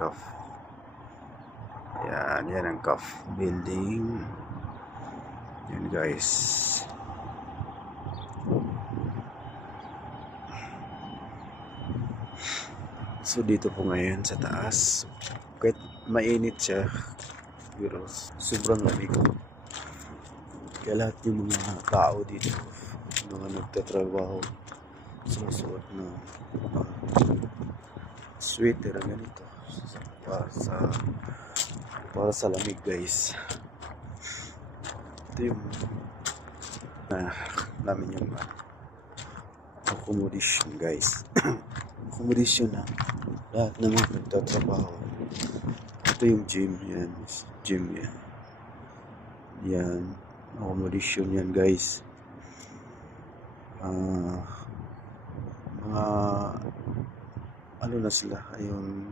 CAF. Yan ang CAF building. Yan guys. So dito po ngayon sa taas, kahit mainit siya, pero sobrang lamig. Kaya lahat yung mga tao dito, mga nagtatrabaho, susuot ng sweater na ganito para sa lamig guys. Ito yung namin yung accommodation guys. Accommodation na lahat ng mga nagtatrabaho. Ito yung gym, yan. Gym yan. Yan. Accommodation yan guys. Mga ano na sila, yung